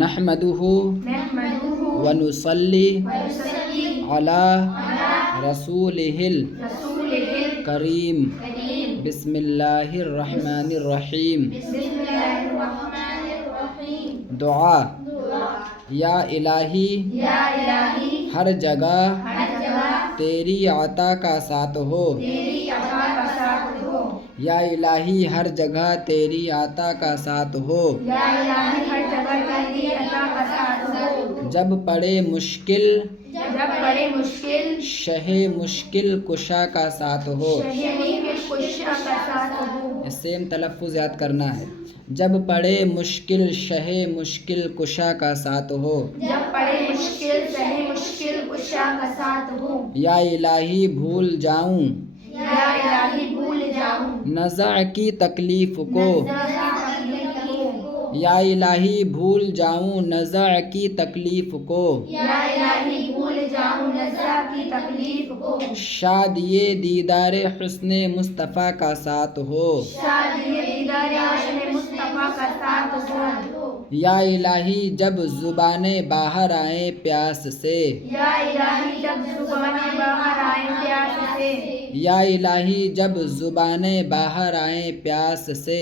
نحمدہ ونصلی علی رسولہ الکریم بسم اللہ الرحمن الرحیم دعا یا الہی ہر جگہ تیری عطا کا ساتھ ہو یا الہی ہر جگہ تیری عطا کا ساتھ ہو جب پڑے مشکل شہ مشکل کشا کا ساتھ ہو. سیم تلفظ یاد کرنا ہے. جب پڑے مشکل شہ مشکل کشا کا ساتھ ہو. یا الہی بھول جاؤں نزع کی تکلیف کو. یا الہی بھول جاؤں نزع کی تکلیف کو. شادیِ دیدار حسن مصطفیٰ کا ساتھ ہو. یا الہی جب زبانیں باہر آئیں پیاس سے. یا الہی جب زبانیں باہر آئیں پیاس سے.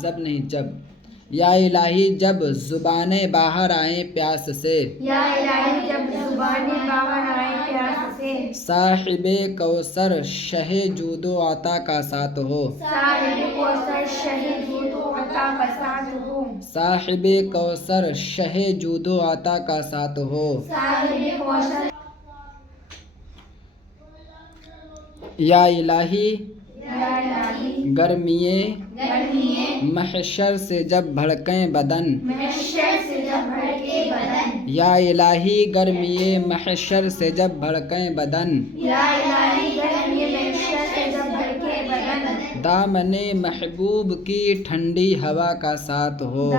زب نہیں جب. یا الہی جب زبانیں باہر آئیں پیاس سے. صاحب کوثر شہ جود و عطا کا ساتھ ہو. صاحب کوثر شہ جود و عطا کا ساتھ ہو. یا الہی گرمیے محشر سے جب بھڑکیں بدن. یا الہی گرمیے محشر سے جب بھڑکیں بدن. دامن محبوب کی ٹھنڈی ہوا کا ساتھ ہو.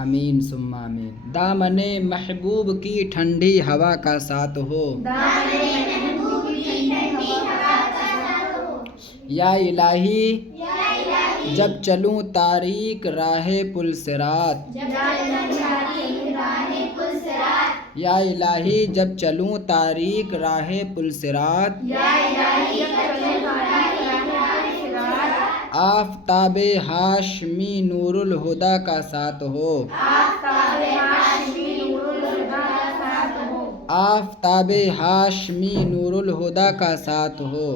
آمین ثم آمین. دامن محبوب کی ٹھنڈی ہوا کا ساتھ ہو. یا الہی جب چلوں تاریک راہ پل صراط. یا الہی جب چلوں تاریک راہ پل صراط. آفتاب ہاشمی نور الہدیٰ کا ساتھ ہو. آفتاب ہاشمی نور الہدیٰ کا ساتھ ہو.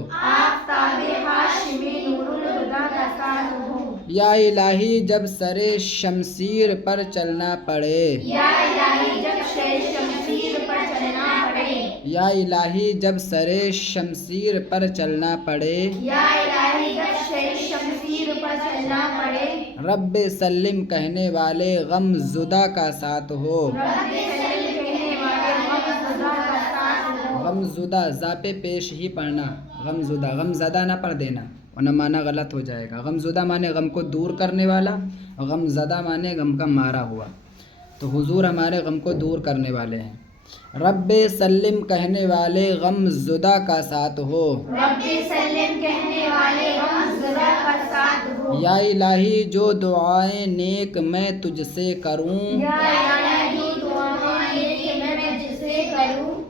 یا الہی جب سر شمشیر پر چلنا پڑے. یا الہی جب سر شمشیر پر چلنا پڑے. رب سلم کہنے والے غم زدہ کا ساتھ ہو. غم زدہ زا پہ پیش ہی پڑھنا. غم زدہ غم زدہ نہ پڑھ دینا ورنہ معنی غلط ہو جائے گا. غم زدہ مانے غم کو دور کرنے والا. غم زدہ مانے غم کا مارا ہوا. تو حضور ہمارے غم کو دور کرنے والے ہیں. رب سلم کہنے والے غم زدہ کا ساتھ ہو. یا الہی جو دعائیں نیک میں تجھ سے کروں.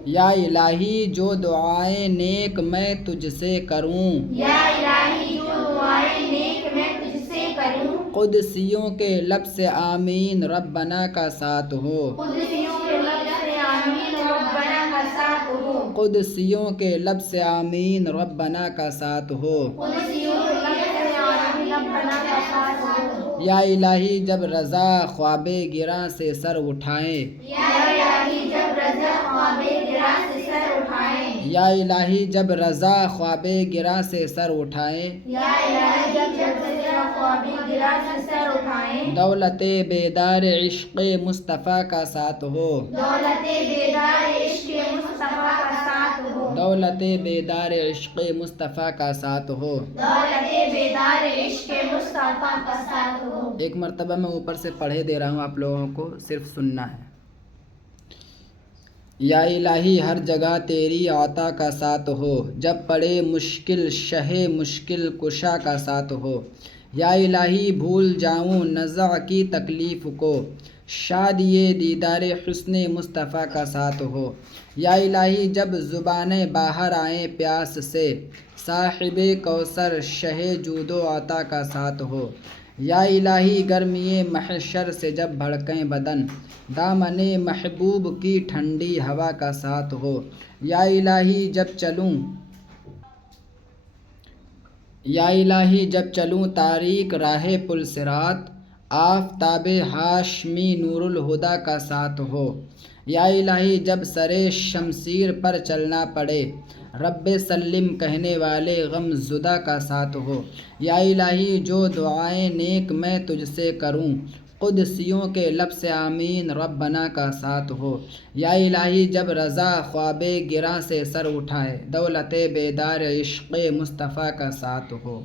یا الہی جو دعائیں نیک میں تجھ سے کروں. قدسیوں کے لب سے آمین ربنا کا ساتھ ہو. قدسیوں کے لب سے آمین ربنا کا ساتھ ہو. یا الہی جب رضا خواب گراں سے سر اٹھائیں. یا الہی جب رضا خواب گراں سے سر اٹھائیں. دولت بیدار عشق مصطفیٰ کا ساتھ ہو. دولت بیدار عشق مصطفیٰ کا ساتھ ہو. ایک مرتبہ میں اوپر سے پڑھے دے رہا ہوں آپ لوگوں کو صرف سننا ہے. یا الہی ہر جگہ تیری عطا کا ساتھ ہو، جب پڑے مشکل شہ مشکل کشا کا ساتھ ہو۔ یا الہی بھول جاؤں نزع کی تکلیف کو، شاد یہ دیدار حسن مصطفیٰ کا ساتھ ہو۔ یا الہی جب زبانیں باہر آئیں پیاس سے، صاحب کوثر شہ جود و عطا کا ساتھ ہو۔ یا الہی گرمی محشر سے جب بھڑکیں بدن، دامن محبوب کی ٹھنڈی ہوا کا ساتھ ہو۔ یا الہی جب چلوں تاریک راہ پل صراط، آفتاب ہاشمی نور الہدیٰ کا ساتھ ہو۔ یا الہی جب سر شمشیر پر چلنا پڑے، رب سلم کہنے والے غم زدہ کا ساتھ ہو۔ یا الہی جو دعائیں نیک میں تجھ سے کروں، قدسیوں کے لب سے آمین ربنا کا ساتھ ہو۔ یا الہی جب رضا خواب گراں سے سر اٹھائے، دولت بیدار عشق مصطفیٰ کا ساتھ ہو۔